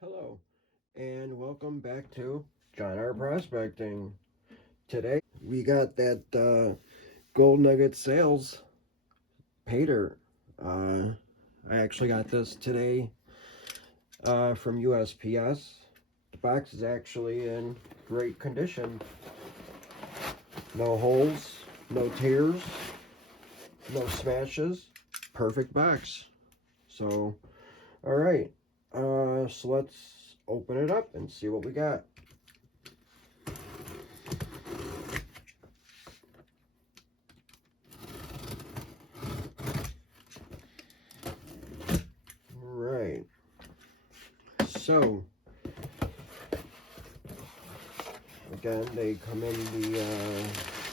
Hello, and welcome back to John R. Prospecting. Today we got that Gold Nugget Sales Paydirt. Uh, I actually got this today from USPS. The box is actually in great condition. No holes, no tears, no smashes. Perfect box. So, alright. So let's open it up and see what we got. Right. So, again, they come in the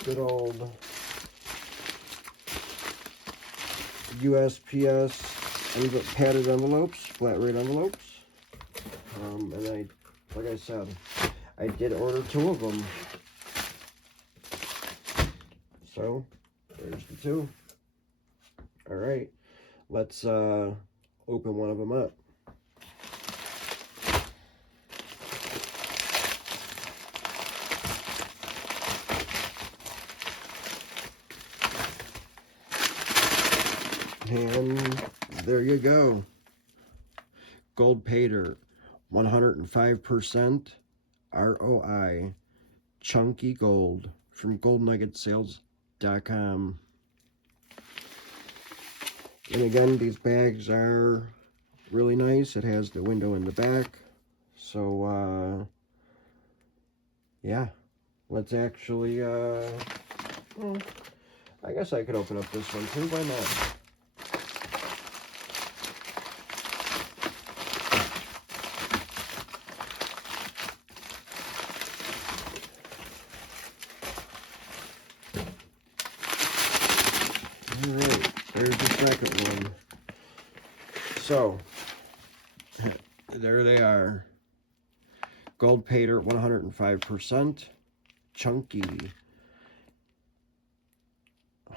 good old USPS padded envelopes, flat rate envelopes. And like I said, I did order 2 of them. So, there's the 2. Alright, let's open one of them up. And there you go. Gold Paydirt, 105% ROI, chunky gold from goldnuggetsales.com. And again, these bags are really nice. It has the window in the back. So, yeah, let's actually, well, I guess I could open up this one too. Why not? Alright, there's the second one. So, there they are. Gold Paydirt, 105%. Chunky,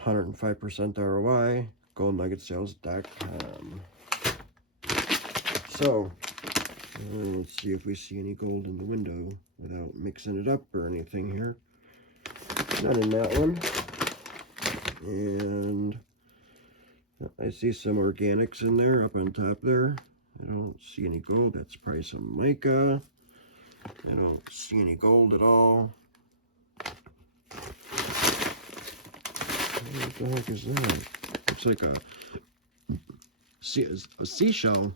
105% ROI. GoldNuggetSales.com. So, let's see if we see any gold in the window without mixing it up or anything here. Not in that one. And I see some organics in there up on top there. I don't see any gold. That's probably some mica. I don't see any gold at all. What the heck is that? Looks like a seashell.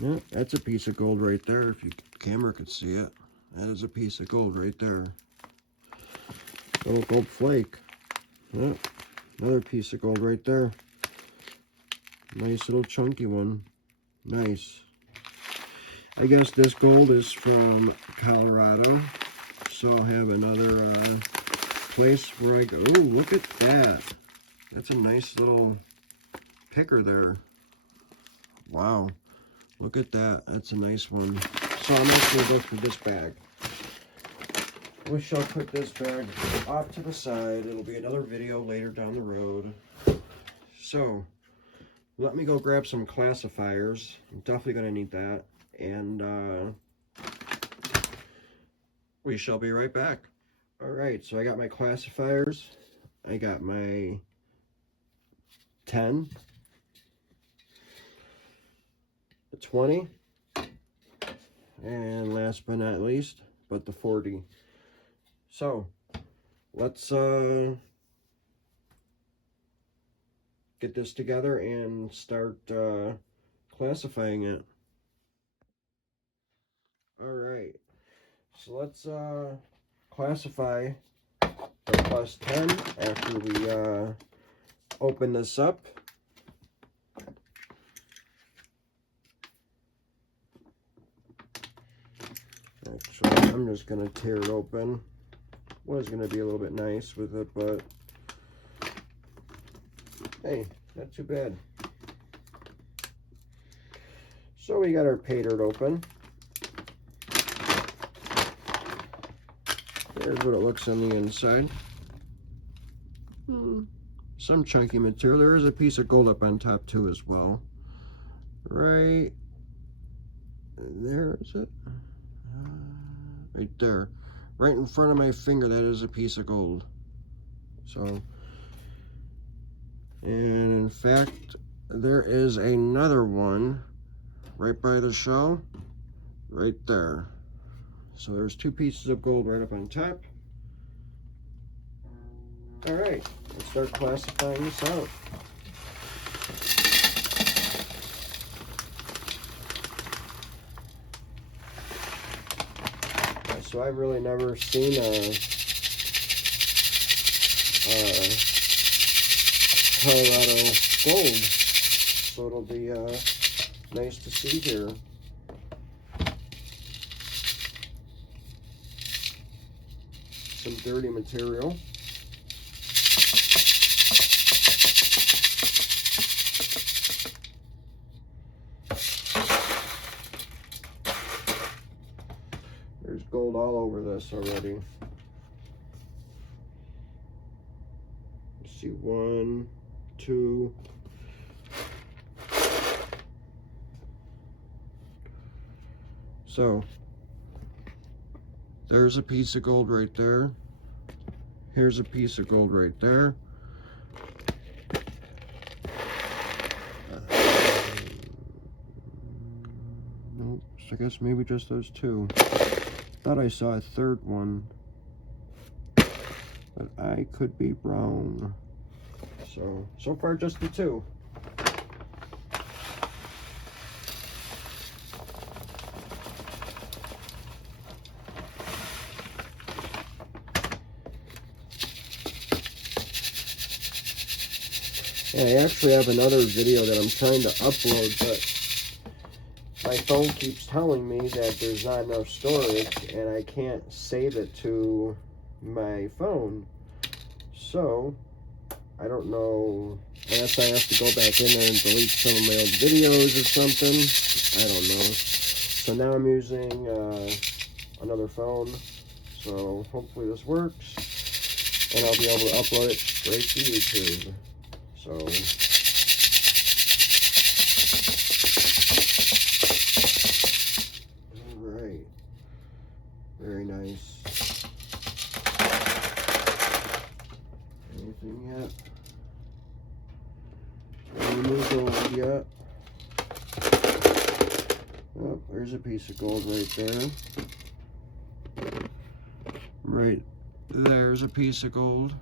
Yeah, that's a piece of gold right there. If your camera could see it, that is a piece of gold right there. Little gold flake. Yeah, another piece of gold right there. Nice little chunky one. Nice. I guess this gold is from Colorado. So I'll have another place where I go. Oh, look at that. That's a nice little picker there. Wow. Look at that. That's a nice one. So I'm actually going to go for this bag. We shall put this bag off to the side. It'll be another video later down the road. So, let me go grab some classifiers. I'm definitely going to need that. And we shall be right back. Alright, so I got my classifiers. I got my 10, the 20, and last but not least, but the 40. So, let's get this together and start classifying it. Alright, so let's classify the plus 10 after we open this up. Actually, I'm just going to tear it open. Was going to be a little bit nice with it, but hey, not too bad. So we got our Paydirt open. There's what it looks on the inside. some chunky material. There is a piece of gold up on top too as well. Right there, is it? Right there. Right in front of my finger, that is a piece of gold. So, and in fact, there is another one right by the shell, right there. So there's two pieces of gold right up on top. All right, let's start classifying this out. So I've really never seen a Colorado gold, so it'll be nice to see here. Some dirty material. There's gold all over this already. Let's see, 1, 2. So, there's a piece of gold right there. Here's a piece of gold right there. Nope, I guess maybe just those two. Thought I saw a third one, but I could be wrong. So far just the two. And I actually have another video that I'm trying to upload, but my phone keeps telling me that there's not enough storage and I can't save it to my phone. So, I don't know, unless I have to go back in there and delete some of my old videos or something. I don't know. So now I'm using another phone. So hopefully this works. And I'll be able to upload it straight to YouTube. So, alright. Very nice. Anything yet? Any gold yet? Oh, there's a piece of gold right there. Right there's a piece of gold.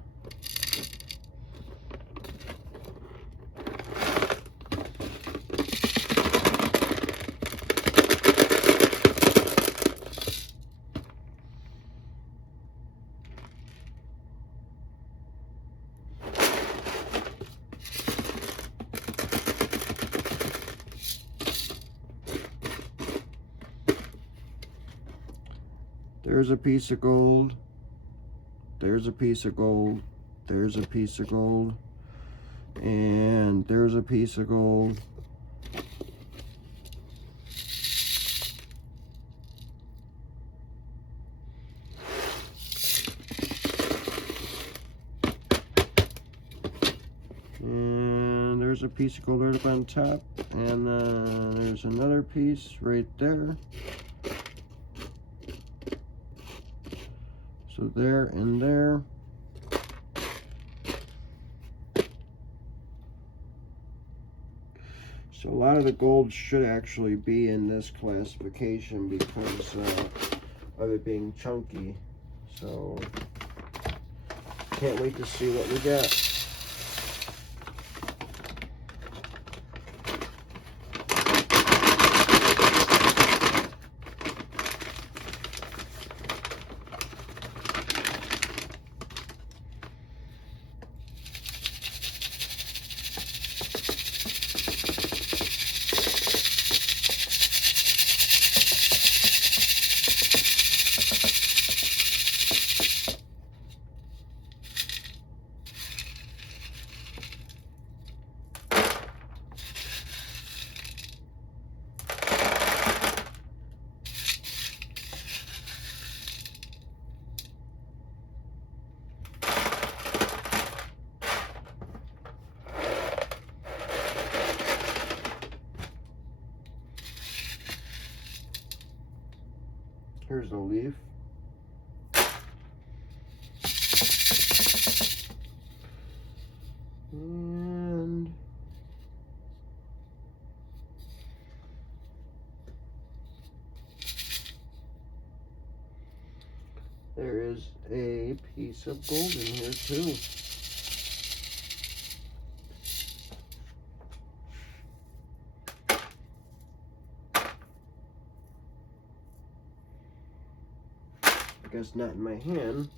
There's a piece of gold. There's a piece of gold. There's a piece of gold. And there's a piece of gold. And there's a piece of gold right up on top. And there's another piece right there. So there and there. So a lot of the gold should actually be in this classification because of it being chunky. So can't wait to see what we get. Here's the leaf. And there is a piece of gold in here too. I guess not in my hand.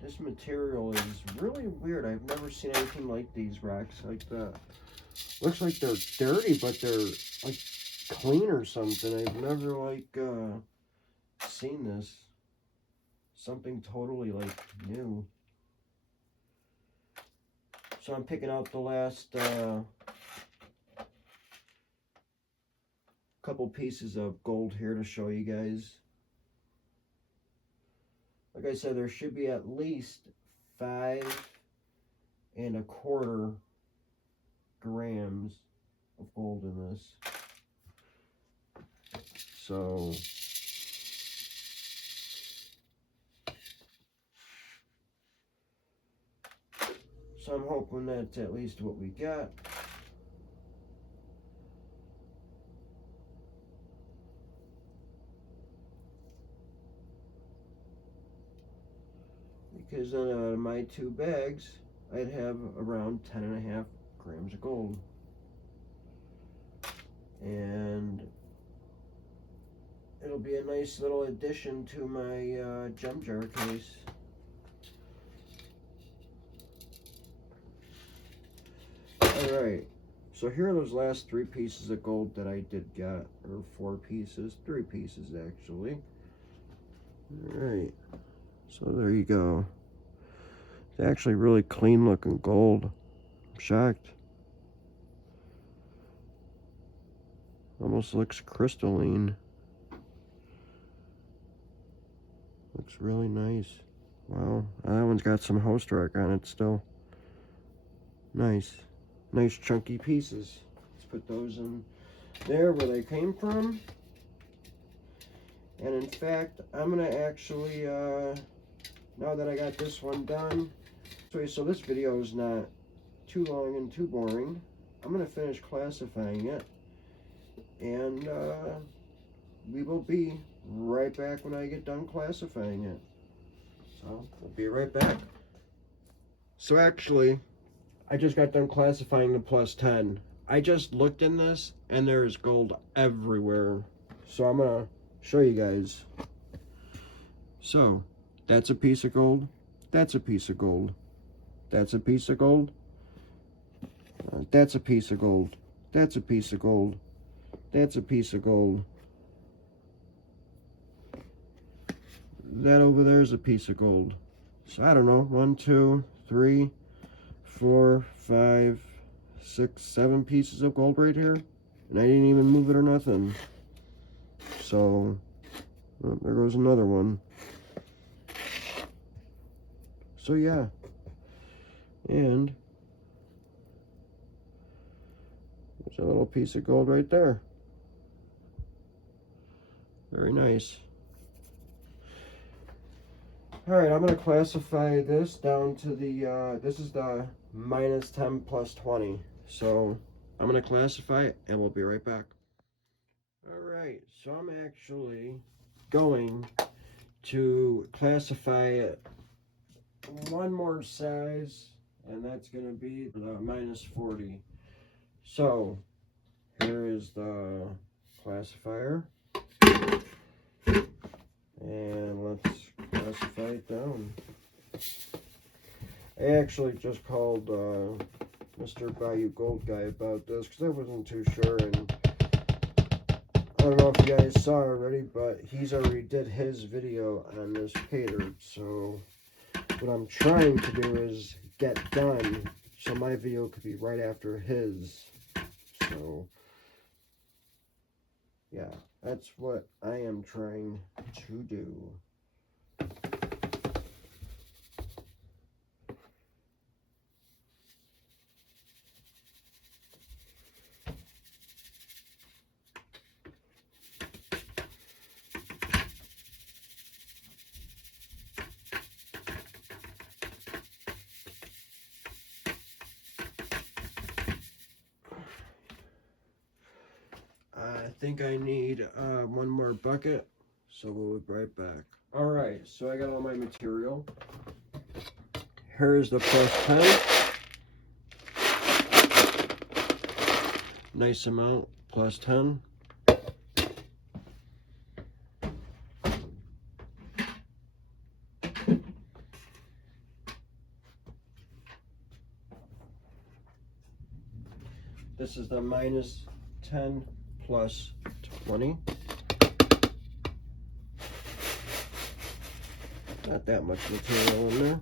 This material is really weird. I've never seen anything like these rocks like that. Looks like they're dirty, but they're like clean or something. I've never like seen this. Something totally like new. So I'm picking out the last couple pieces of gold here to show you guys. Like I said, there should be at least 5 1/4 grams of gold in this. So I'm hoping that's at least what we got. Because out of my 2 bags, I'd have around 10.5 grams of gold. And it'll be a nice little addition to my gem jar case. Alright, so here are those last 3 pieces of gold that I did get, or 4 pieces, 3 pieces actually. Alright, so there you go. It's actually really clean looking gold. I'm shocked. Almost looks crystalline. Looks really nice. Wow, that one's got some host rock on it still. Nice. Nice chunky pieces. Let's put those in there where they came from. And in fact, I'm gonna actually, now that I got this one done, so this video is not too long and too boring, I'm gonna finish classifying it, and we will be right back when I get done classifying it. So we'll be right back. So actually, I just got done classifying the plus 10. I just looked in this and there's gold everywhere. So I'm gonna show you guys. So that's a piece of gold. That's a piece of gold. That's a piece of gold. That's a piece of gold. That's a piece of gold. That's a piece of gold. That over there is a piece of gold. So I don't know, 1, 2, 3, 4, 5, 6, 7 pieces of gold right here, and I didn't even move it or nothing. So oh, there goes another one. So yeah, and there's a little piece of gold right there. Very nice. Alright, I'm going to classify this down to the, this is the minus 10 plus 20. So I'm going to classify it and we'll be right back. Alright, so I'm actually going to classify it one more size, and that's going to be the minus 40. So here is the classifier. And let's classify it down. I actually just called Mr. Bayou Gold guy about this because I wasn't too sure, and don't know if you guys saw already, but he's already did his video on this Paydirt. So what I'm trying to do is get done so my video could be right after his. So yeah, that's what I am trying to do. I think I need one more bucket, so we'll be right back. Alright, so I got all my material. Here's the plus 10. Nice amount, plus 10. This is the minus 10 plus 20. Not that much material in there.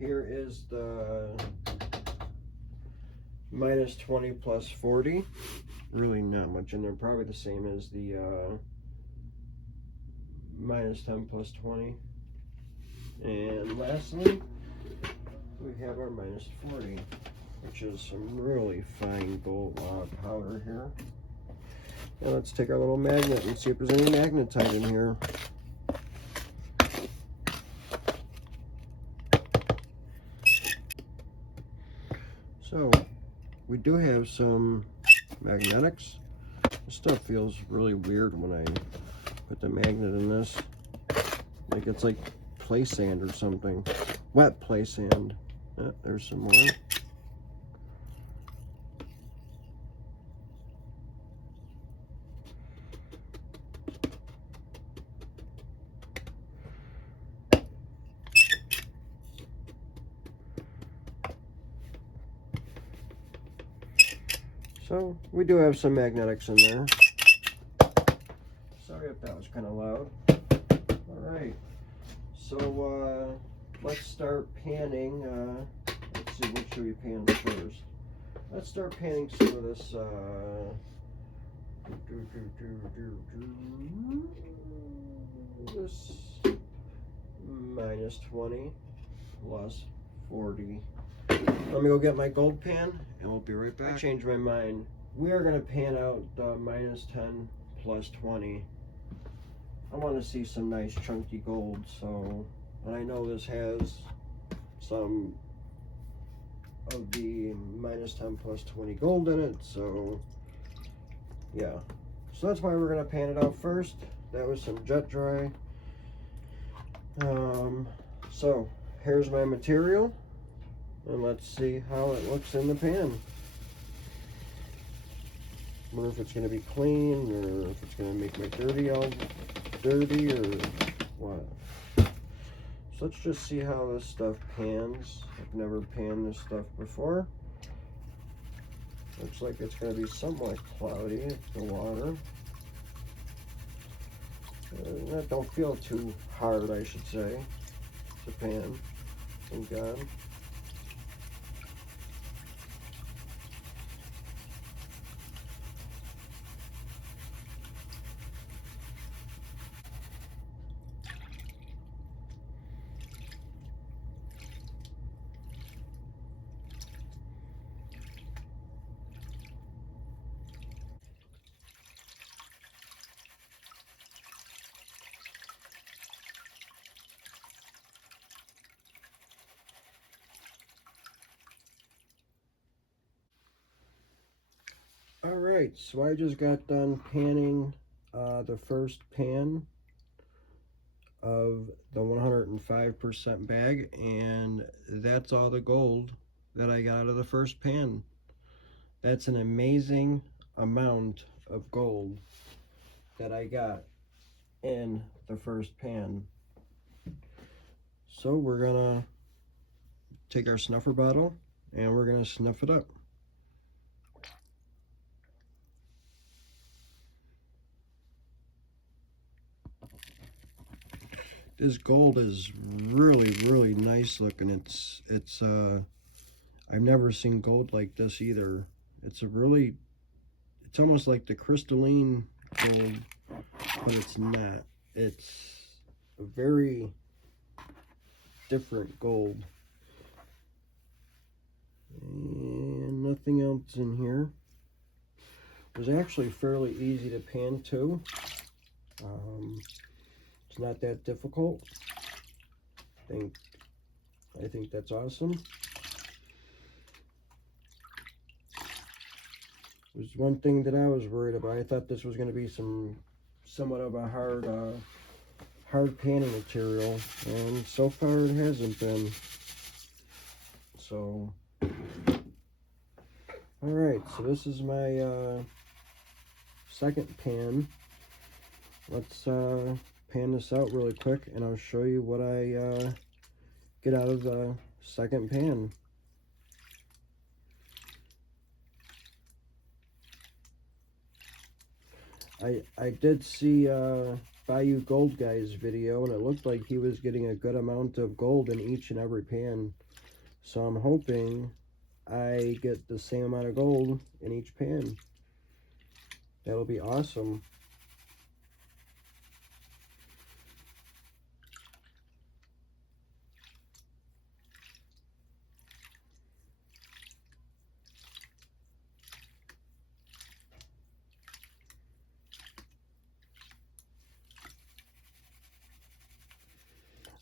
Here is the minus 20 plus 40. Really not much in there. Probably the same as the minus 10 plus 20. And lastly, we have our minus 40, which is some really fine gold powder here. Now let's take our little magnet and see if there's any magnetite in here. So we do have some magnetics. This stuff feels really weird when I put the magnet in this. Like it's like play sand or something. Wet play sand. There's some more. So we do have some magnetics in there. Sorry if that was kind of loud. Alright, so let's start panning. Let's see, what should we pan first? Let's start panning some of this this minus 20 plus 40. Let me go get my gold pan and we'll be right back. I changed my mind. We are going to pan out the minus 10 plus 20. I want to see some nice chunky gold, so, and I know this has some of the minus 10 plus 20 gold in it, so yeah. So that's why we're going to pan it out first. That was some jet dry. So here's my material, and let's see how it looks in the pan. Wonder if it's going to be clean, or if it's going to make my dirty all dirty, or what. So let's just see how this stuff pans. I've never panned this stuff before. Looks like it's going to be somewhat cloudy, the water. That don't feel too hard, I should say, to pan. Thank God. Alright, so I just got done panning the first pan of the 105% bag, and that's all the gold that I got out of the first pan. That's an amazing amount of gold that I got in the first pan. So we're gonna take our snuffer bottle and we're going to snuff it up. This gold is really nice looking. It's I've never seen gold like this either. It's almost like the crystalline gold, but it's not. It's a very different gold. And nothing else in here. It was actually fairly easy to pan too. It's not that difficult. I think that's awesome. It was one thing that I was worried about. I thought this was going to be somewhat of a hard panning material, and so far it hasn't been. So, all right. So this is my second pan. Let's pan this out really quick, and I'll show you what I get out of the second pan. I did see Bayou Gold Guy's video, and it looked like he was getting a good amount of gold in each and every pan. So I'm hoping I get the same amount of gold in each pan. That'll be awesome.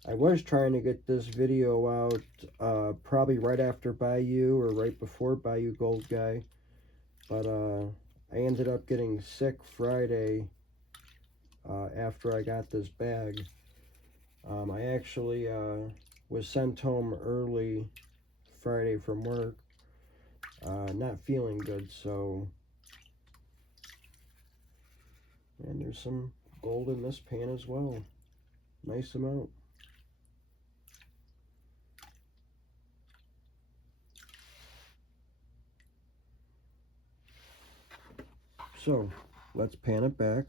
I was trying to get this video out probably right after Bayou or right before Bayou Gold Guy, but I ended up getting sick Friday after I got this bag. I actually was sent home early Friday from work, not feeling good, so, and there's some gold in this pan as well. Nice amount. So, let's pan it back.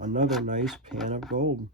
Another nice pan of gold.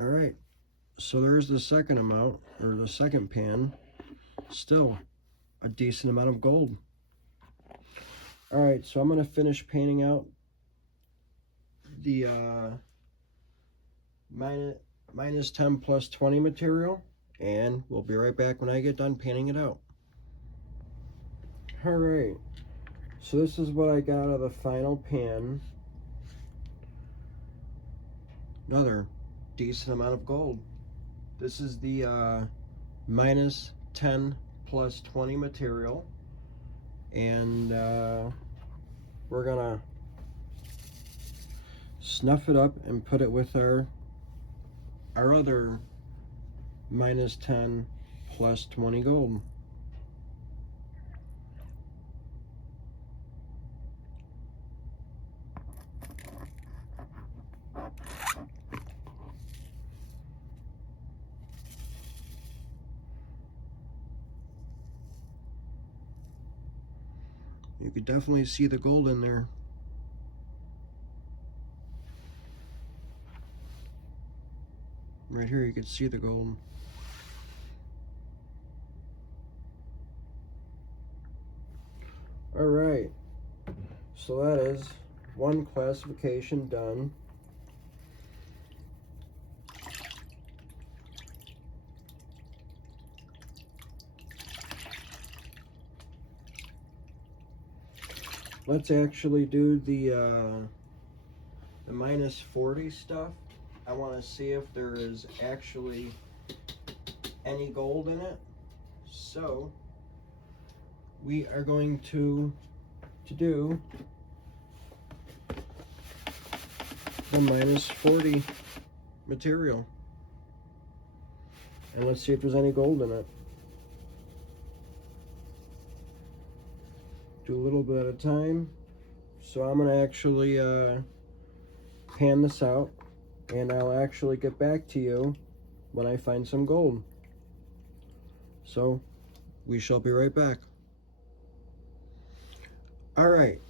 All right, so there's the second amount, or the second pan. Still a decent amount of gold. All right, so I'm going to finish painting out the minus 10 plus 20 material, and we'll be right back when I get done painting it out. All right, so this is what I got out of the final pan. Another decent amount of gold. This is the minus 10 plus 20 material, and we're gonna snuff it up and put it with our other minus 10 plus 20 gold. You could definitely see the gold in there. Right here you can see the gold. Alright, so that is one classification done. Let's actually do the minus 40 stuff. I want to see if there is actually any gold in it. So we are going to do the minus 40 material. And let's see if there's any gold in it. Do a little bit at a time. So I'm gonna actually pan this out, and I'll actually get back to you when I find some gold. So we shall be right back. Alright,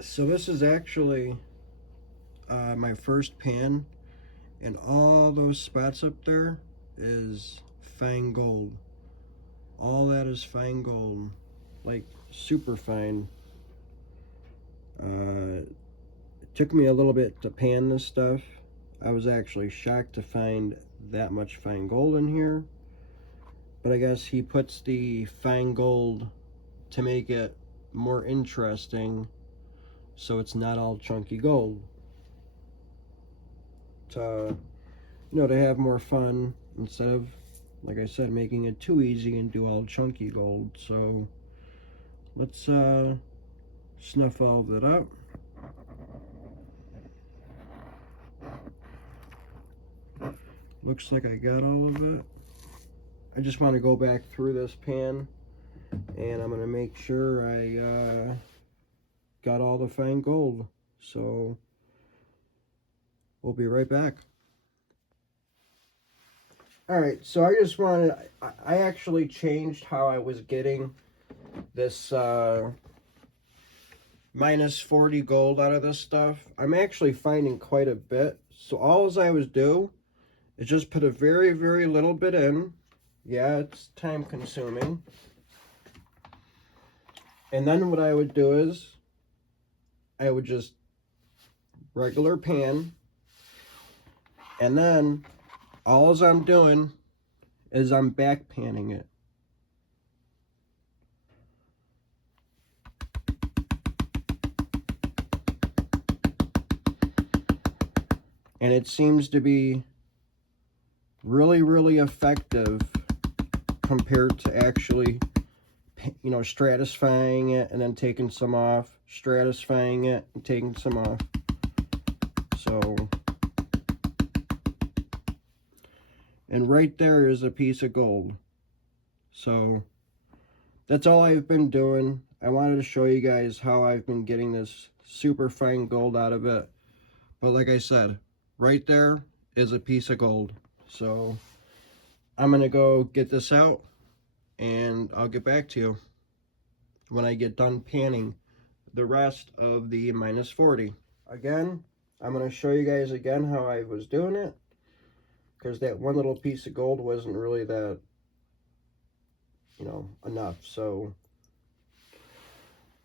so this is actually my first pan, and all those spots up there is fine gold. All that is fine gold, like super fine. It took me a little bit to pan this stuff. I was actually shocked to find that much fine gold in here, but I guess he puts the fine gold to make it more interesting, so it's not all chunky gold, to to have more fun instead of, like I said, making it too easy and do all chunky gold. So let's snuff all of that out. Looks like I got all of it. I just want to go back through this pan, and I'm going to make sure I got all the fine gold. So we'll be right back. Alright, so I just wanted, I actually changed how I was getting this minus 40 gold out of this stuff. I'm actually finding quite a bit. So all I was do is just put a very, very little bit in. Yeah, it's time consuming. And then what I would do is I would just regular pan, and then all I'm doing is I'm back panning it. And it seems to be really, really effective compared to actually, stratifying it and then taking some off, stratifying it and taking some off. So, and right there is a piece of gold. So that's all I've been doing. I wanted to show you guys how I've been getting this super fine gold out of it. But like I said, right there is a piece of gold. So I'm gonna go get this out, and I'll get back to you when I get done panning the rest of the minus 40. Again, I'm gonna show you guys again how I was doing it, because that one little piece of gold wasn't really that, enough. So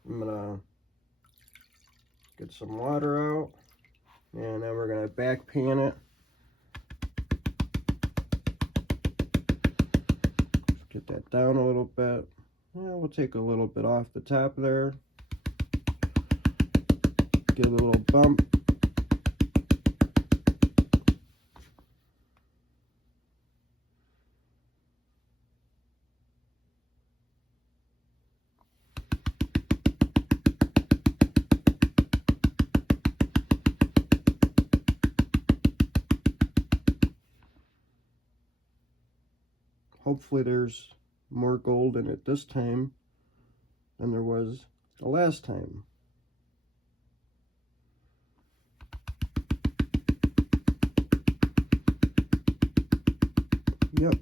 I'm gonna get some water out, and then we're gonna back pan it. Get that down a little bit. Yeah, we'll take a little bit off the top there. Give it a little bump. Hopefully there's more gold in it this time than there was the last time. Yep.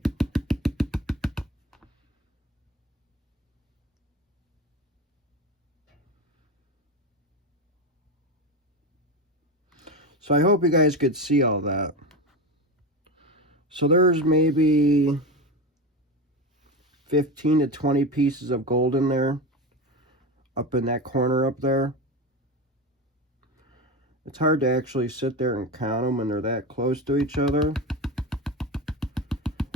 So I hope you guys could see all that. So there's maybe 15 to 20 pieces of gold in there, up in that corner up there. It's hard to actually sit there and count them when they're that close to each other.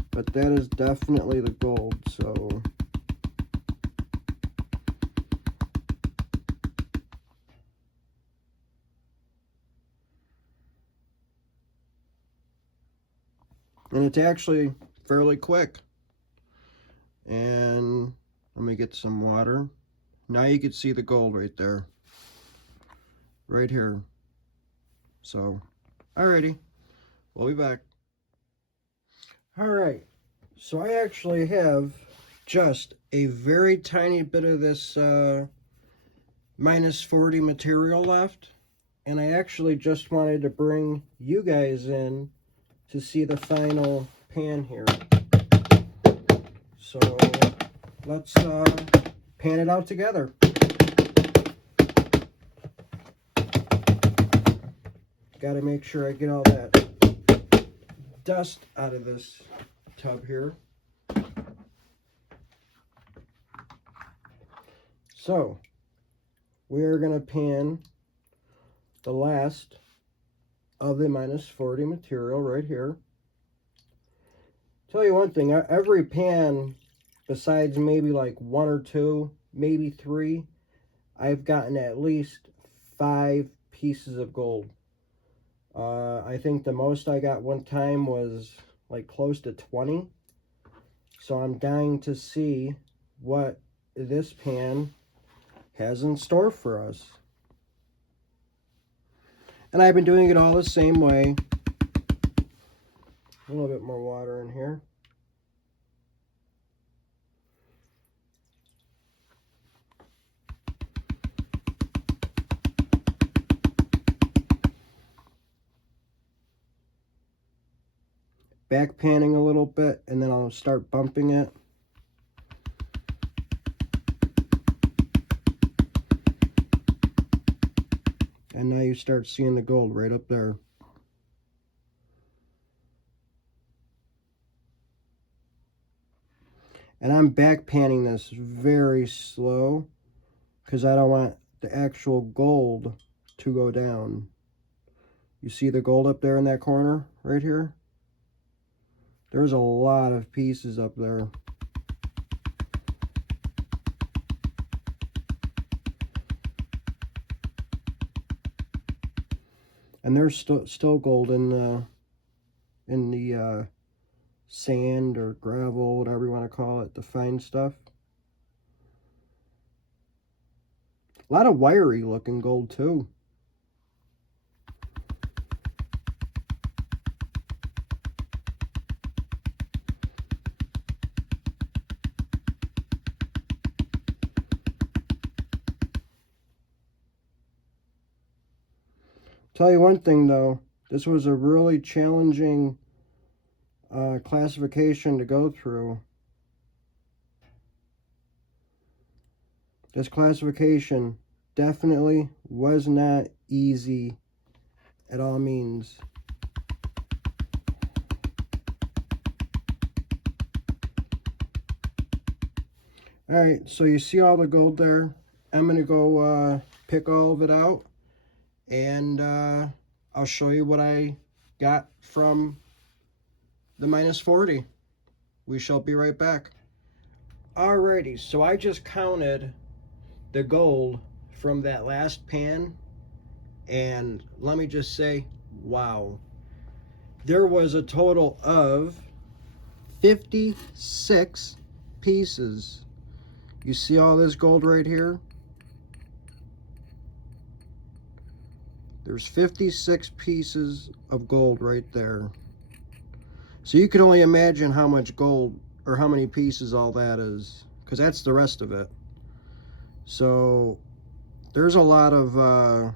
But that is definitely the gold, so... And it's actually fairly quick. And let me get some water. Now you can see the gold right there. Right here. So, alrighty. We'll be back. Alright. So I actually have just a very tiny bit of this minus 40 material left. And I actually just wanted to bring you guys in to see the final pan here. So let's pan it out together. Got to make sure I get all that dust out of this tub here. So we're going to pan the last of the minus 40 material right here. Tell you one thing, every pan, besides maybe like 1 or 2, maybe 3, I've gotten at least 5 pieces of gold. I think the most I got one time was like close to 20. So I'm dying to see what this pan has in store for us. And I've been doing it all the same way. A little bit more water in here. Back panning a little bit, and then I'll start bumping it. And now you start seeing the gold right up there. And I'm back panning this very slow because I don't want the actual gold to go down. You see the gold up there in that corner right here? There's a lot of pieces up there. And there's still gold in the sand or gravel, whatever you want to call it, the fine stuff. A lot of wiry looking gold too. Tell you one thing though, this was a really challenging classification to go through. This classification definitely was not easy at all means. Alright, so you see all the gold there. I'm going to go pick all of it out. And I'll show you what I got from the minus 40. We shall be right back. Alrighty, so I just counted the gold from that last pan. And let me just say, wow. There was a total of 56 pieces. You see all this gold right here? There's 56 pieces of gold right there. So you can only imagine how much gold, or how many pieces all that is, because that's the rest of it. So there's a lot of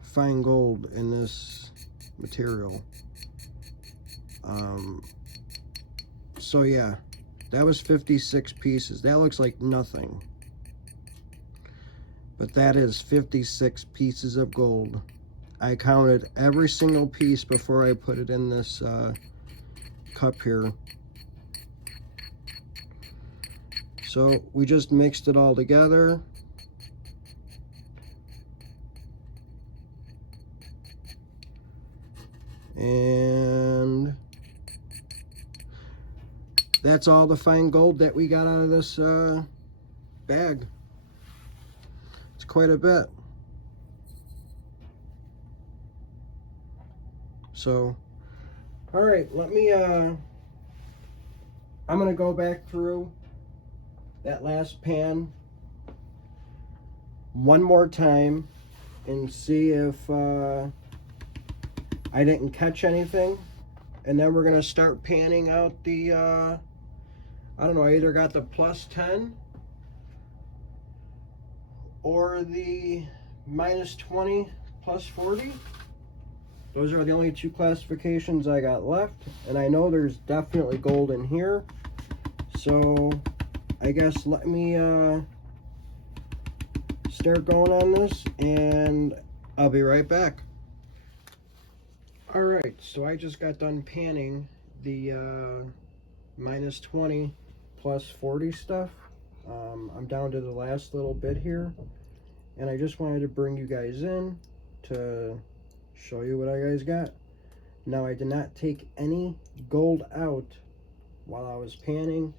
fine gold in this material. So yeah, that was 56 pieces. That looks like nothing, but that is 56 pieces of gold. I counted every single piece before I put it in this cup here. So we just mixed it all together. And that's all the fine gold that we got out of this bag. It's quite a bit. So, all right, let me, I'm gonna go back through that last pan one more time and see if I didn't catch anything. And then we're gonna start panning out the, I don't know, I either got the +10 or the -20 +40. Those are the only two classifications I got left, and I know there's definitely gold in here. So I guess let me start going on this, and I'll be right back. Alright, so I just got done panning the -20 +40 stuff. I'm down to the last little bit here, and I just wanted to bring you guys in to show you what I guys got. Now, I did not take any gold out while I was panning.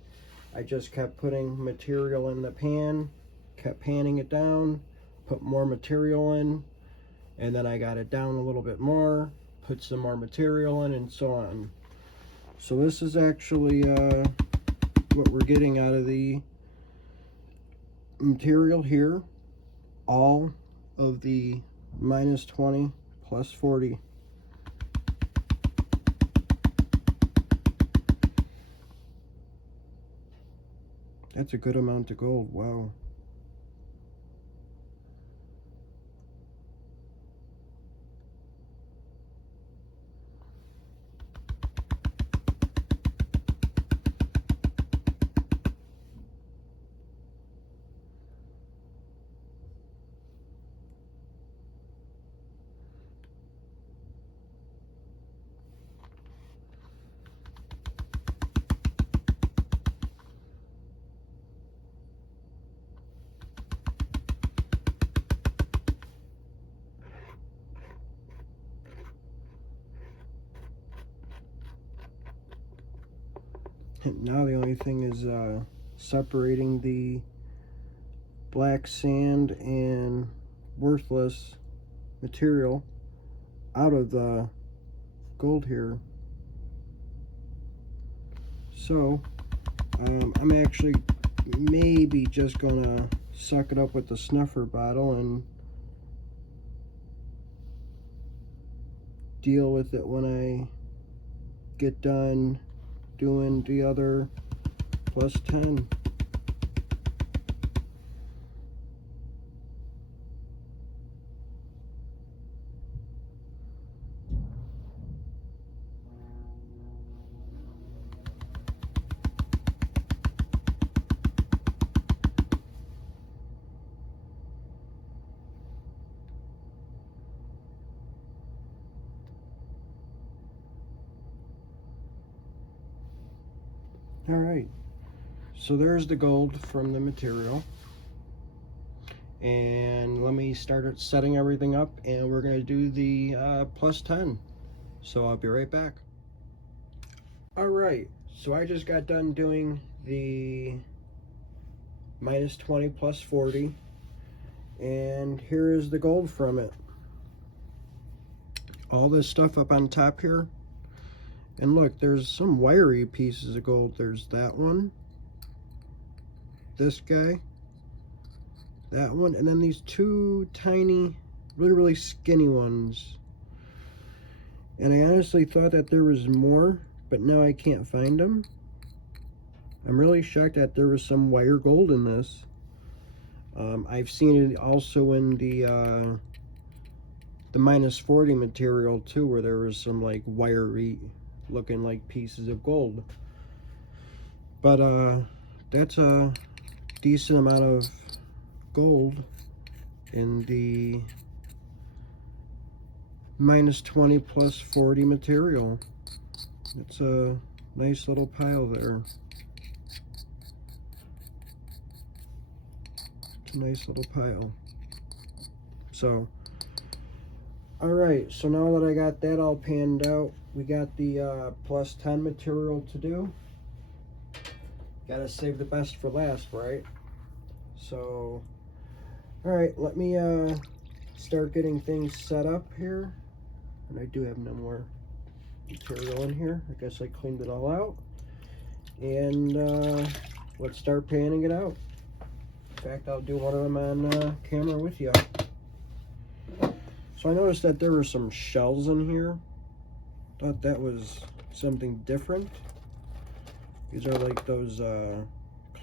I just kept putting material in the pan, kept panning it down, put more material in, and then I got it down a little bit more, put some more material in, and so on. So this is actually what we're getting out of the material here. All of the -20 +40. That's a good amount of gold. Wow. Now the only thing is separating the black sand and worthless material out of the gold here. So I'm actually maybe just gonna suck it up with the snuffer bottle and deal with it when I get done doing the other +10. All right, so there's the gold from the material, and let me start setting everything up, and we're going to do the +10. So I'll be right back. All right, so I just got done doing the -20 +40, and here is the gold from it. All this stuff up on top here. And look, there's some wiry pieces of gold. There's that one, this guy, that one, and then these two tiny, really skinny ones. And I honestly thought that there was more, but now I can't find them. I'm really shocked that there was some wire gold in this. I've seen it also in the -40 material too, where there was some like wiry looking like pieces of gold. But that's a decent amount of gold in the minus 20 plus 40 material. It's a nice little pile there. It's a nice little pile. So, alright, so now that I got that all panned out, we got the plus 10 material to do. Gotta save the best for last, right? So, alright, let me start getting things set up here. And I do have no more material in here. I guess I cleaned it all out. And let's start panning it out. In fact, I'll do one of them on camera with you. So I noticed that there were some shells in here. Thought that was something different. These are like those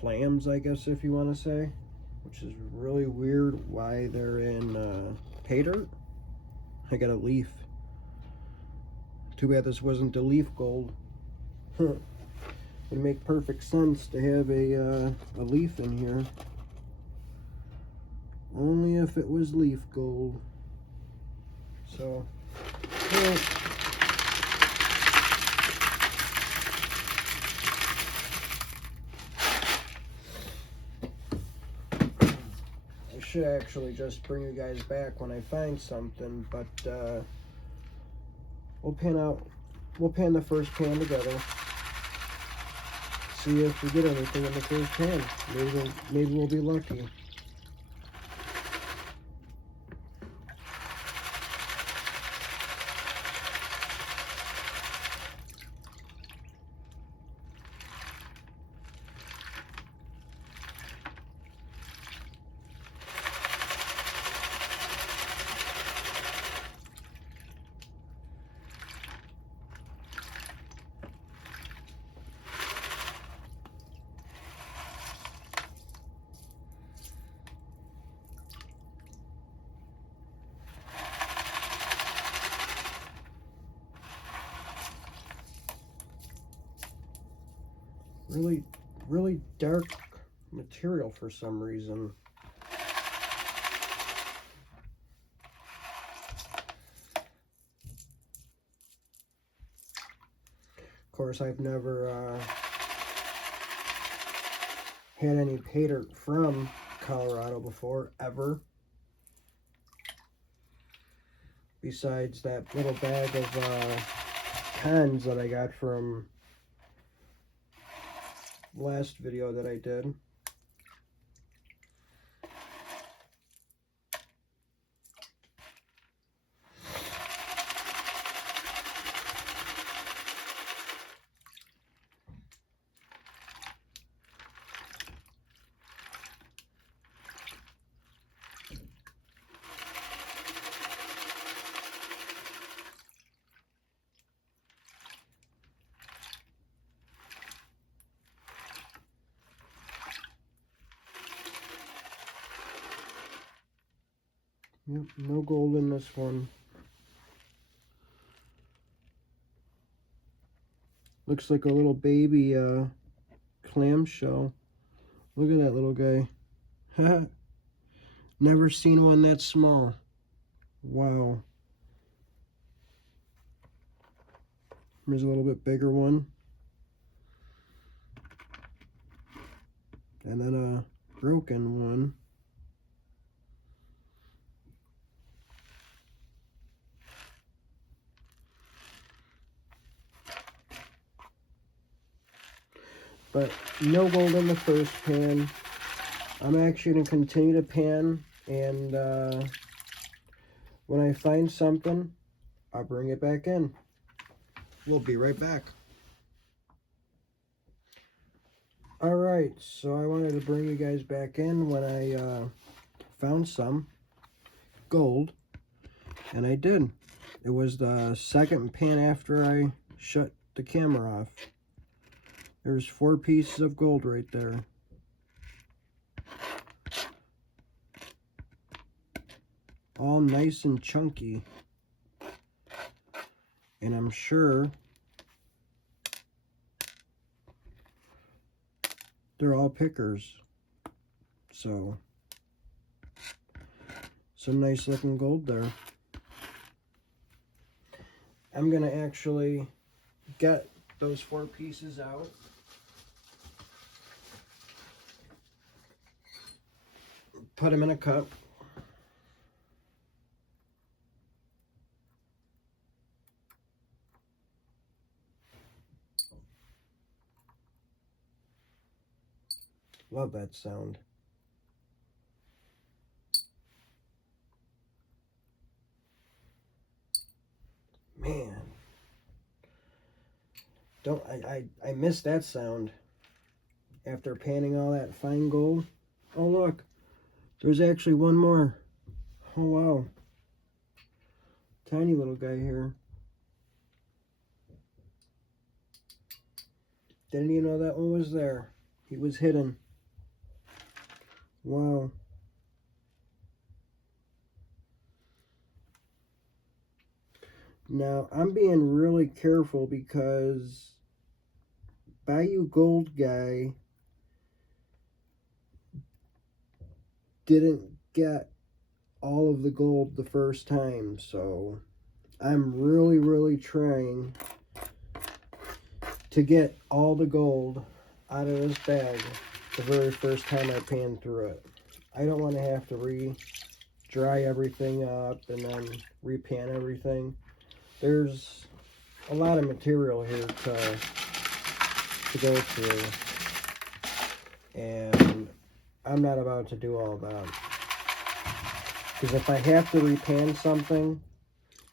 clams, I guess, if you want to say. Which is really weird why they're in Paydirt. I got a leaf. Too bad this wasn't the leaf gold. It'd make perfect sense to have a leaf in here. Only if it was leaf gold. So, well, I should actually just bring you guys back when I find something, but we'll pan the first pan together. See if we get anything in the first pan. Maybe we'll be lucky. Really dark material for some reason. Of course, I've never had any Paydirt from Colorado before, ever. Besides that little bag of cans that I got from last video that I did. Yep, no gold in this one. Looks like a little baby clamshell. Look at that little guy. Never seen one that small. Wow. Here's a little bit bigger one. And then a broken one. But no gold in the first pan. I'm actually going to continue to pan, and when I find something, I'll bring it back in. We'll be right back. Alright, so I wanted to bring you guys back in when I found some gold, and I did. It was the second pan after I shut the camera off. There's 4 pieces of gold right there. All nice and chunky. And I'm sure they're all pickers. So, some nice looking gold there. I'm going to actually get those 4 pieces out. Put them in a cup. Love that sound. Man. I miss that sound after panning all that fine gold. Oh look, there's actually one more. Oh wow. Tiny little guy here. Didn't even know that one was there. He was hidden. Wow. Now, I'm being really careful because Bayou Gold guy didn't get all of the gold the first time, so I'm really trying to get all the gold out of this bag the very first time I pan through it. I don't want to have to re-dry everything up and then repan everything. There's a lot of material here to go through, and I'm not about to do all that. Because if I have to repan something,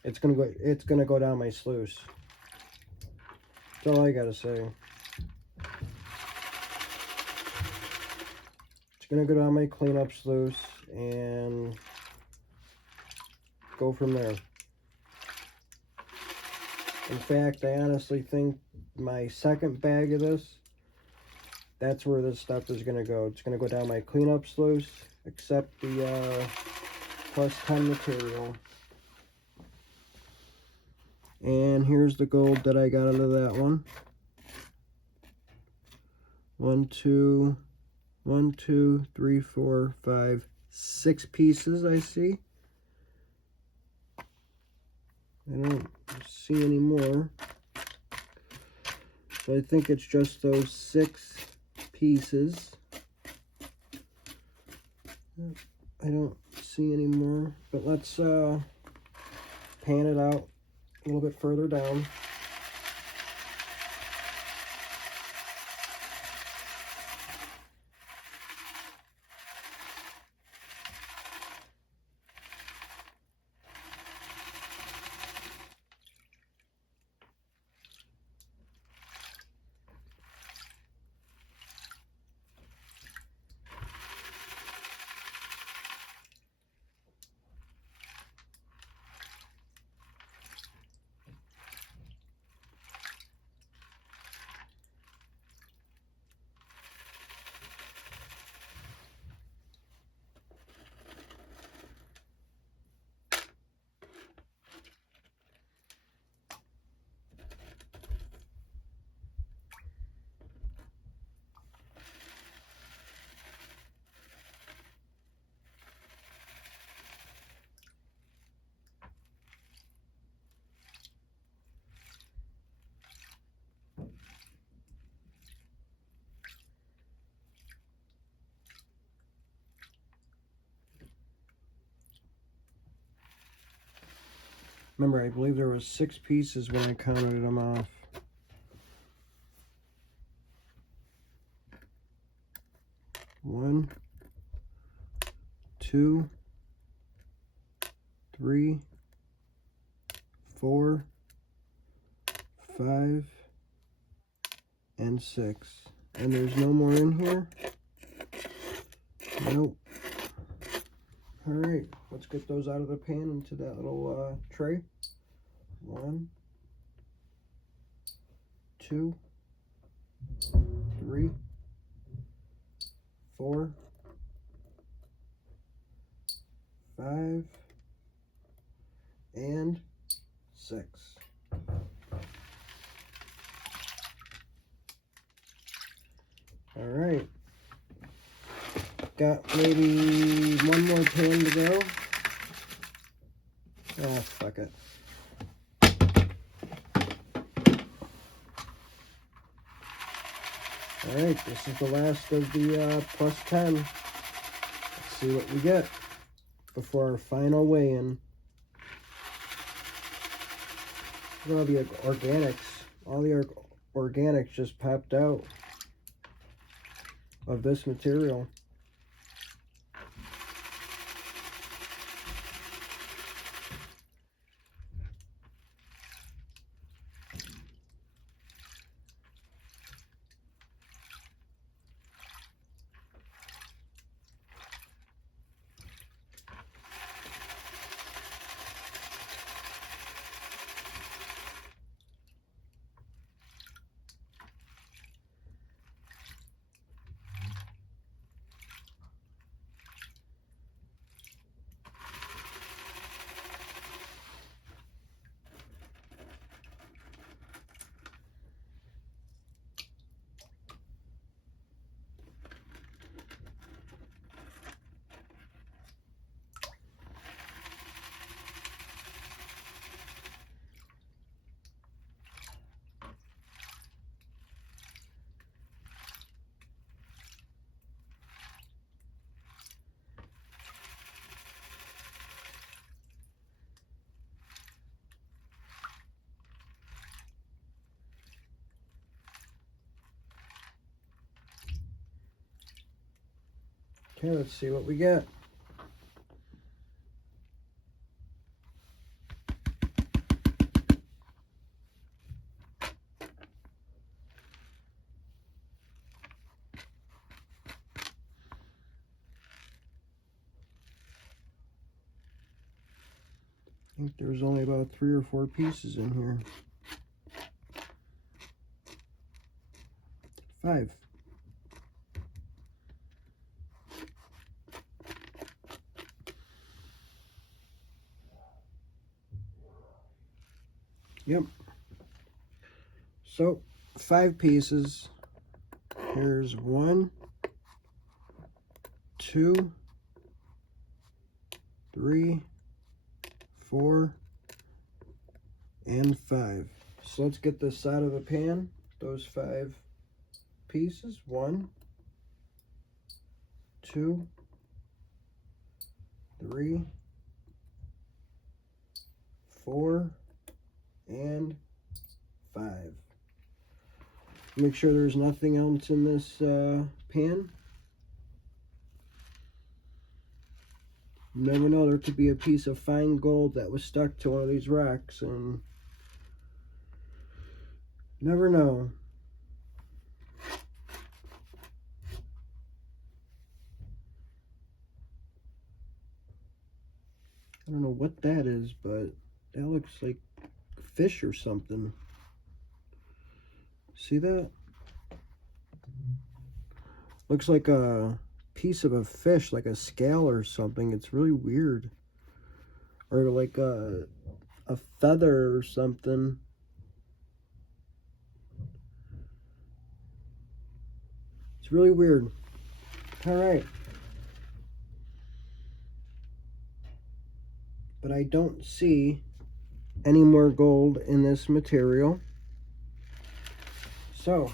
it's gonna go down my sluice. That's all I gotta say. It's gonna go down my cleanup sluice and go from there. In fact, I honestly think my second bag of this, that's where this stuff is gonna go. It's gonna go down my cleanup sluice, except the plus 10 material. And here's the gold that I got out of that one. 1, 2, 3, 4, 5, 6 pieces I see. I don't see any more. So I think it's just those 6 pieces. I don't see any more. But let's pan it out a little bit further down. Remember, I believe there was 6 pieces when I counted them off. 1, 2, 3, 4, 5, and 6. And there's no more in here? Nope. Alright, let's get those out of the pan into that little tray. 1, 2, 3, 4, 5, and 6. Alright. Got maybe one more pan to go. Ah, fuck it. Alright, this is the last of the plus 10. Let's see what we get before our final weigh-in. Look at all the organics. All the organics just popped out of this material. Okay, let's see what we get. I think there's only about 3 or 4 pieces in here. 5. Yep. So 5 pieces. Here's 1, 2, 3, 4, and 5. So let's get this out of the pan. Those 5 pieces. 1, 2, 3, 4, and 5. Make sure there's nothing else in this pan. You never know, there could be a piece of fine gold that was stuck to one of these rocks, and never know. I don't know what that is, but that looks like fish or something. See that? Looks like a piece of a fish, like a scale or something. It's really weird. Or like a feather or something. It's really weird. Alright. But I don't see any more gold in this material. So,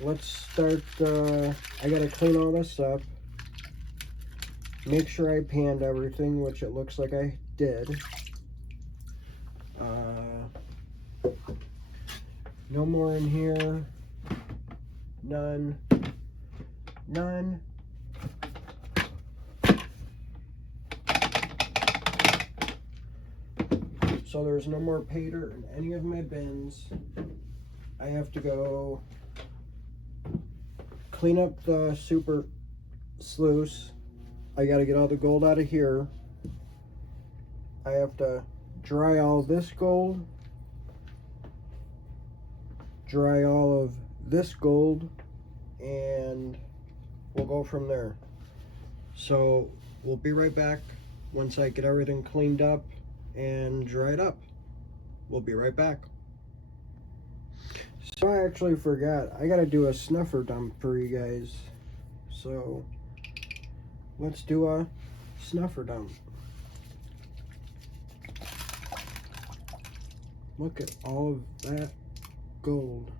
let's start. I gotta clean all this up. Make sure I panned everything, which it looks like I did. No more in here. None. None. So there's no more Paydirt in any of my bins. I have to go clean up the super sluice. I got to get all the gold out of here. I have to dry all this gold, dry all of this gold, and we'll go from there. So we'll be right back once I get everything cleaned up and dried up. We'll be right back. So I actually forgot, I gotta do a snuffer dump for you guys. So let's do a snuffer dump. Look at all of that gold.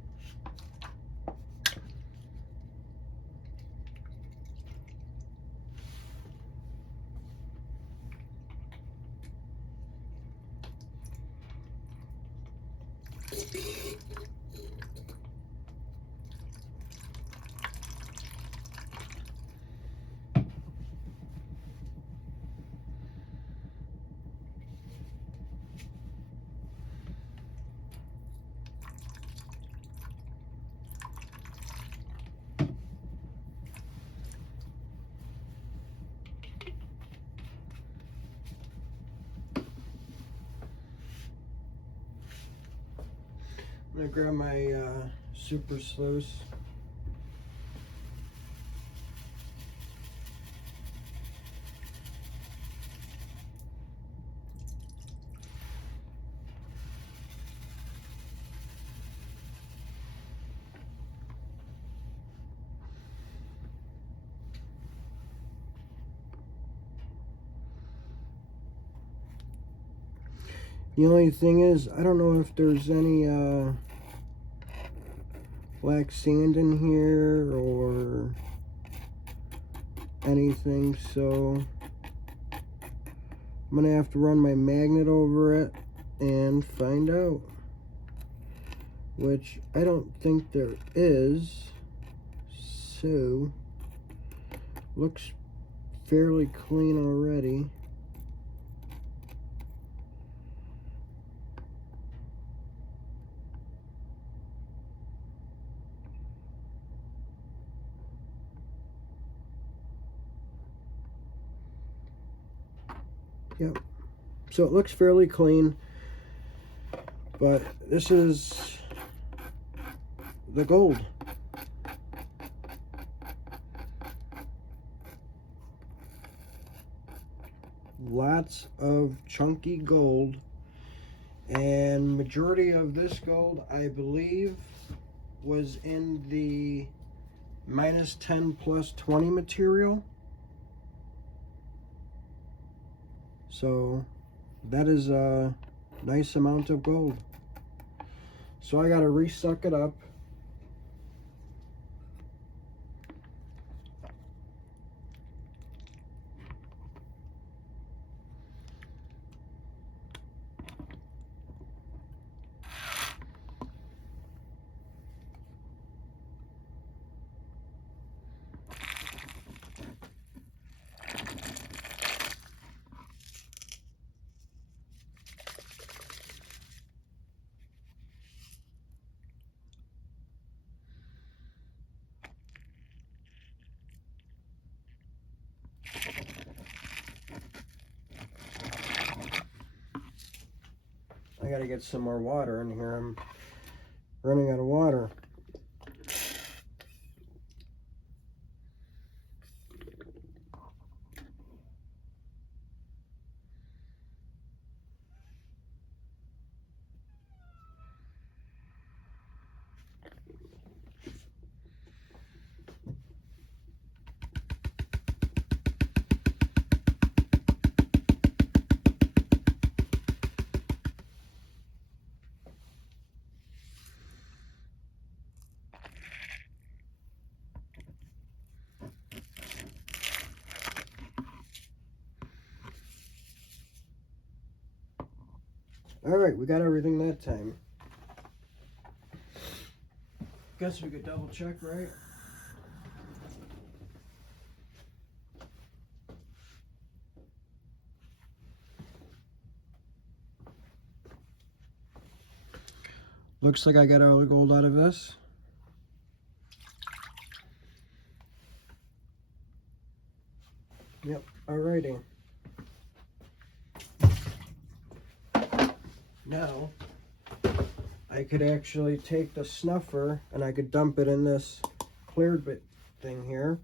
I'm gonna grab my super sluice. The only thing is, I don't know if there's any black sand in here or anything, so I'm gonna have to run my magnet over it and find out, which I don't think there is. So looks fairly clean already. Yep. So it looks fairly clean, but this is the gold. Lots of chunky gold, and majority of this gold, I believe, was in the -10 +20 material. So that is a nice amount of gold. So I gotta resuck it up. I gotta get some more water in here. I'm running out of water. All right, we got everything that time. Guess we could double check, right? Looks like I got all the gold out of this. Yep, alrighty. Now, I could actually take the snuffer and I could dump it in this clear bit thing here.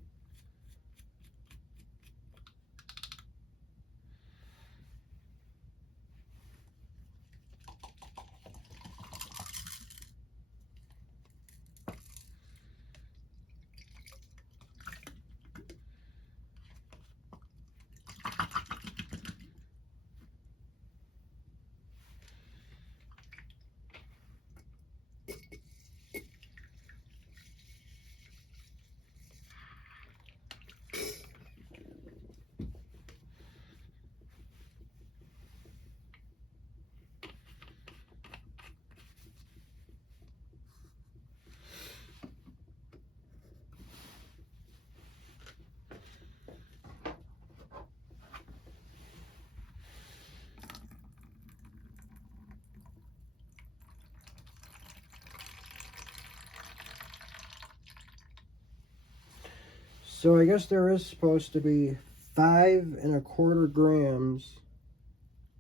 So I guess there is supposed to be 5¼ grams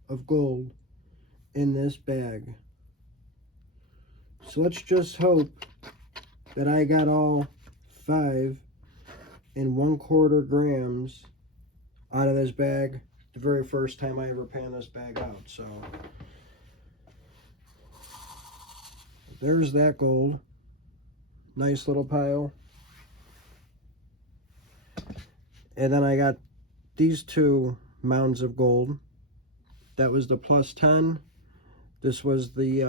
of gold in this bag. So let's just hope that I got all 5¼ grams out of this bag the very first time I ever pan this bag out. So there's that gold. Nice little pile. And then I got these 2 mounds of gold. That was the +10. This was the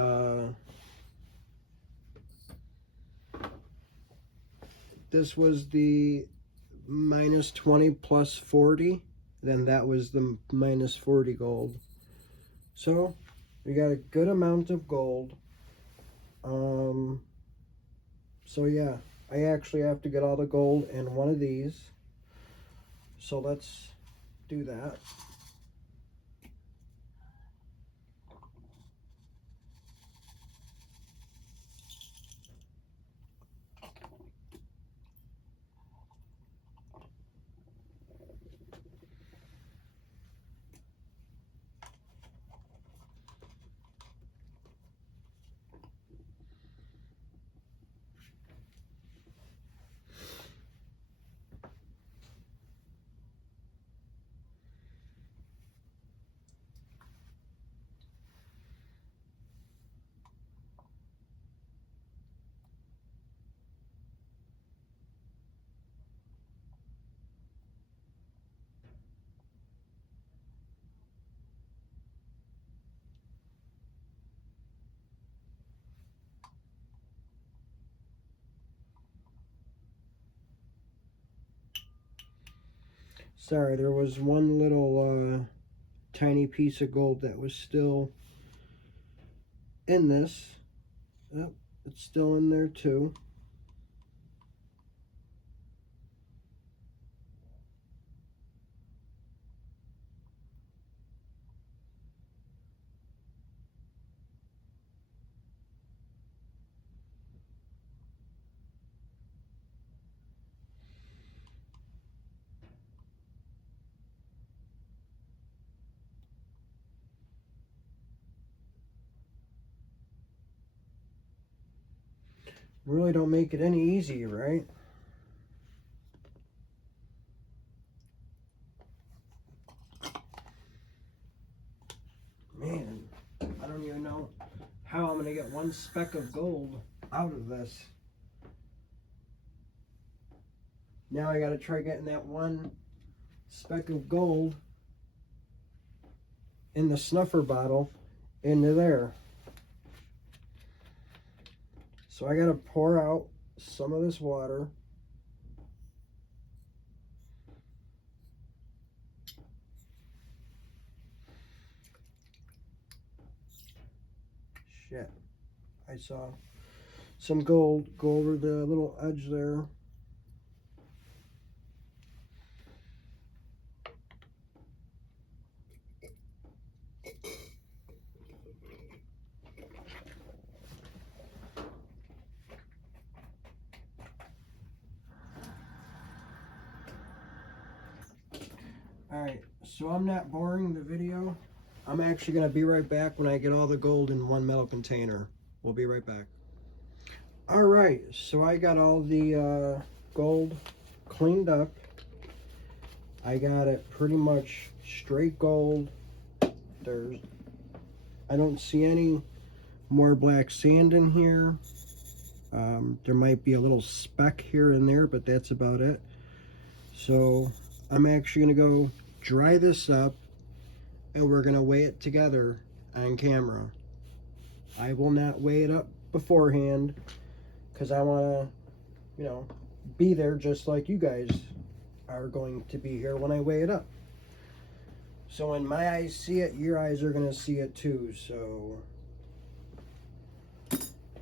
-20 +40. Then that was the -40 gold. So we got a good amount of gold. So yeah, I actually have to get all the gold in one of these. So let's do that. Sorry, there was one little tiny piece of gold that was still in this. Yep, it's still in there too. Really don't make it any easier, right? Man, I don't even know how I'm gonna get one speck of gold out of this. Now I gotta try getting that one speck of gold in the snuffer bottle into there. So I gotta pour out some of this water. Shit, I saw some gold go over the little edge there. Alright, so I'm not boring the video. I'm actually going to be right back when I get all the gold in one metal container. We'll be right back. Alright, so I got all the gold cleaned up. I got it pretty much straight gold. I don't see any more black sand in here. There might be a little speck here and there, but that's about it. So I'm actually going to go dry this up and we're going to weigh it together on camera. I will not weigh it up beforehand because I want to, you know, be there just like you guys are going to be here when I weigh it up. So when my eyes see it, your eyes are going to see it too. So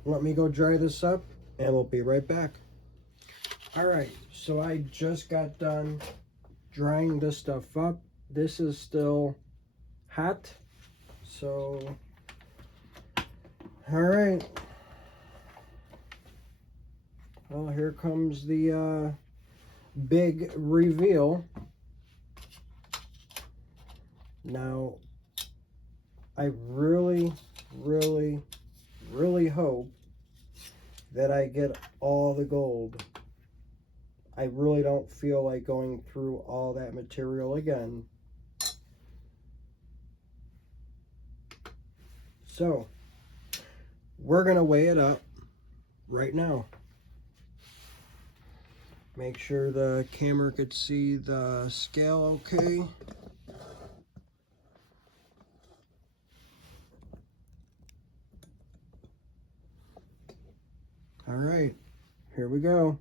let me go dry this up and we'll be right back. Alright, so I just got done drying this stuff up. This is still hot. So, alright. Well, here comes the big reveal. Now, I really, really, really hope that I get all the gold. I really don't feel like going through all that material again. So, we're going to weigh it up right now. Make sure the camera could see the scale okay. All right, here we go.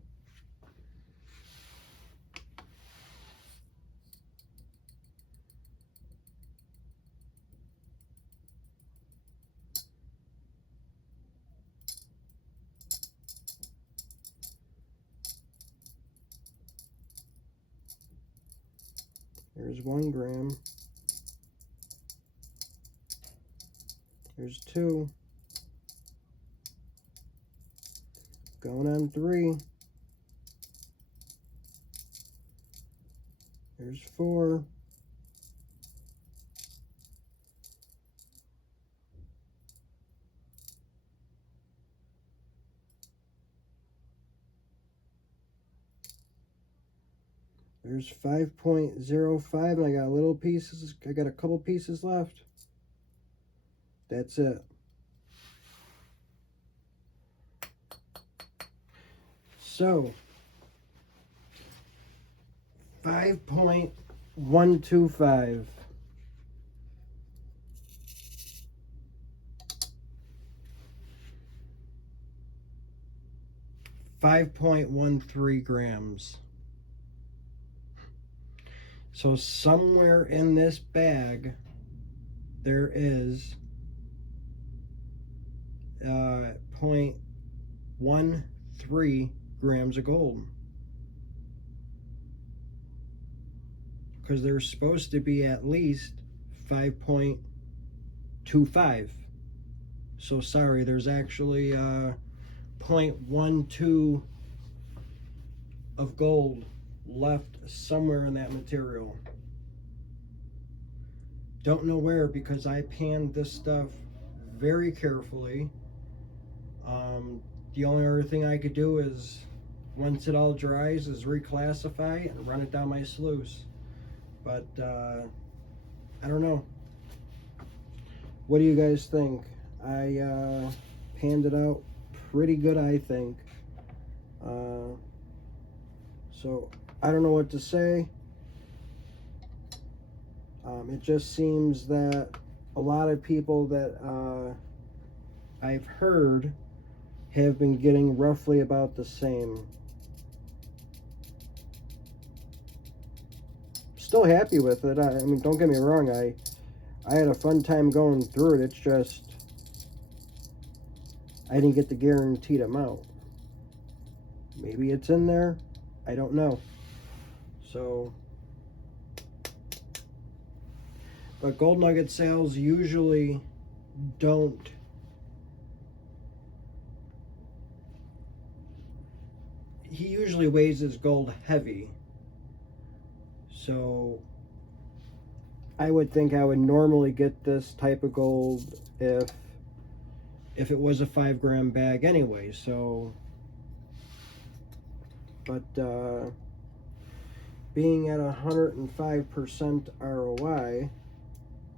There's 1 gram. There's 2. Going on 3. There's 4. There's 5.05, and I got little pieces. I got a couple pieces left. That's it. So, 5.125. $5.13 grams. So somewhere in this bag there is 0.13 grams of gold, because there's supposed to be at least 5.25. So sorry, there's actually 0.12 of gold left somewhere in that material. Don't know where, because I panned this stuff very carefully. The only other thing I could do is, once it all dries, is reclassify it and run it down my sluice. But I don't know. What do you guys think? I panned it out pretty good, I think. So I don't know what to say. It just seems that a lot of people that I've heard have been getting roughly about the same. Still happy with it. I mean, don't get me wrong. I had a fun time going through it. It's just I didn't get the guaranteed amount. Maybe it's in there. I don't know. So, but Gold Nugget Sales usually don't he usually weighs his gold heavy. So I would think I would normally get this type of gold if it was a 5 gram bag anyway. So, but being at 105% ROI,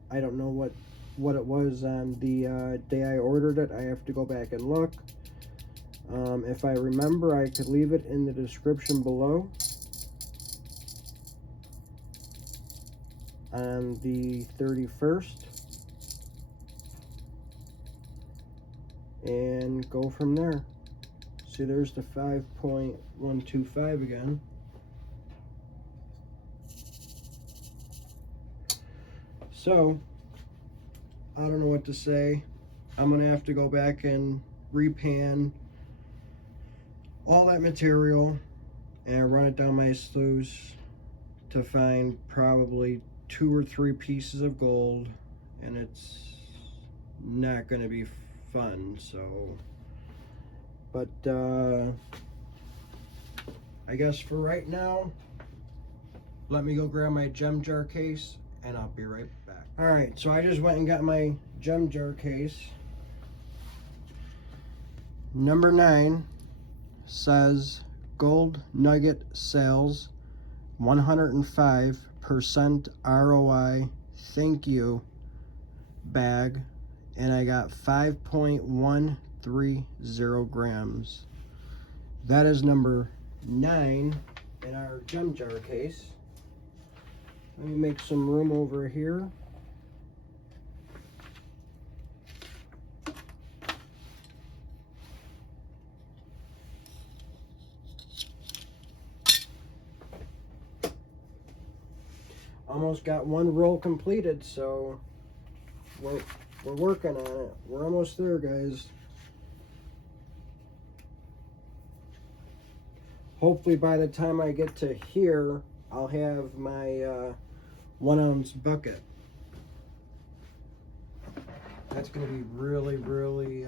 I don't know what it was on the day I ordered it. I have to go back and look. If I remember, I could leave it in the description below. On the 31st. And go from there. See, there's the 5.125 again. So, I don't know what to say. I'm going to have to go back and repan all that material and run it down my sluice to find probably 2 or 3 pieces of gold, and it's not going to be fun. So, but I guess for right now, let me go grab my gem jar case and I'll be right back. Alright, so I just went and got my gem jar case. Number 9 says Gold Nugget Sales, 105% ROI, thank you bag, and I got 5.130 grams. That is number 9 in our gem jar case. Let me make some room over here. Almost got one roll completed, so we're working on it. We're almost there, guys. Hopefully by the time I get to here, I'll have my 1 ounce bucket. That's going to be really, really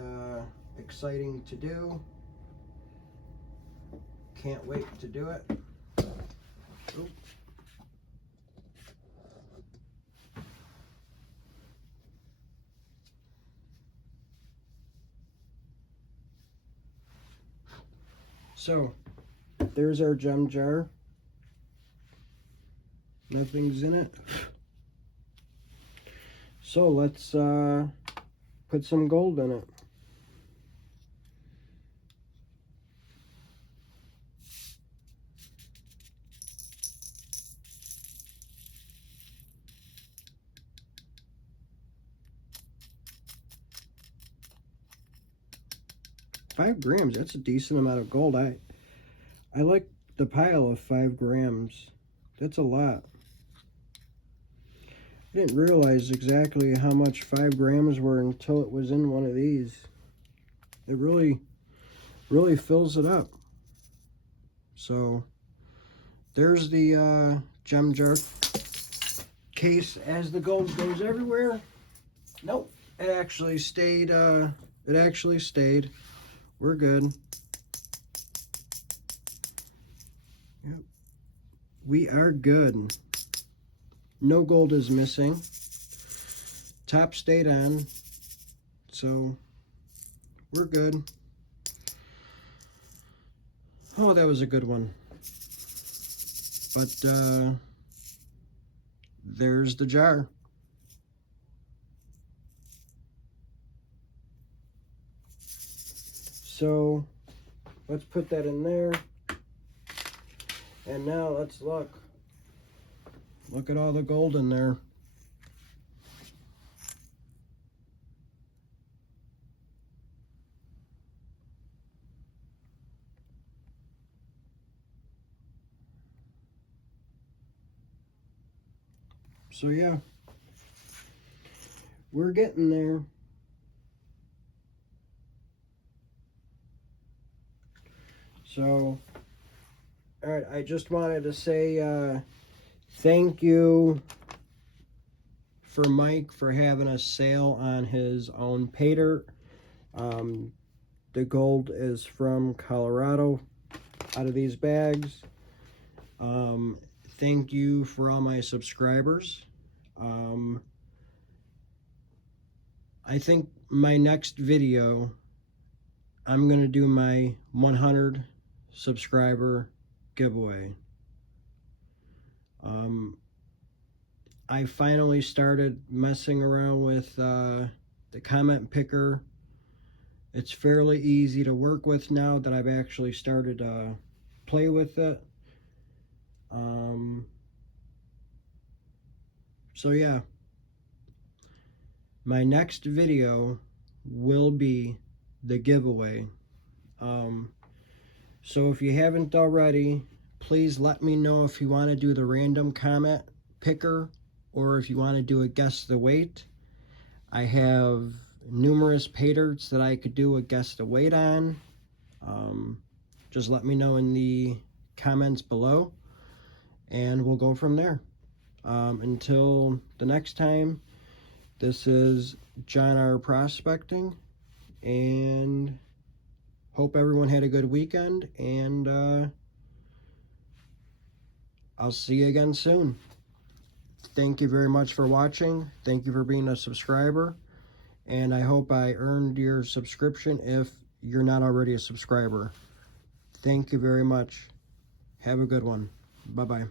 exciting to do. Can't wait to do it. Oop. So, there's our gem jar. Nothing's in it. So let's put some gold in it. $5 grams, that's a decent amount of gold. I like the pile of 5 grams. That's a lot. I didn't realize exactly how much 5 grams were until it was in one of these. It really fills it up. So there's the gem jar case. As the gold goes everywhere. Nope, it actually stayed. We're good. Yep. We are good. No gold is missing. Top stayed on. So we're good. Oh, that was a good one. But there's the jar. So let's put that in there. And now let's look. Look at all the gold in there. So yeah, we're getting there. So, all right, I just wanted to say thank you for Mike for having a sale on his own Paydirt. The gold is from Colorado out of these bags. Thank you for all my subscribers. I think my next video, I'm going to do my 100 subscriber giveaway. I finally started messing around with the comment picker. It's fairly easy to work with now that I've actually started to play with it. So yeah, my next video will be the giveaway. So if you haven't already, please let me know if you want to do the random comment picker or if you want to do a guess the weight. I have numerous Paydirts that I could do a guess the weight on. Just let me know in the comments below and we'll go from there. Until the next time, this is John R. Prospecting, and hope everyone had a good weekend, and I'll see you again soon. Thank you very much for watching. Thank you for being a subscriber. And I hope I earned your subscription if you're not already a subscriber. Thank you very much. Have a good one. Bye-bye.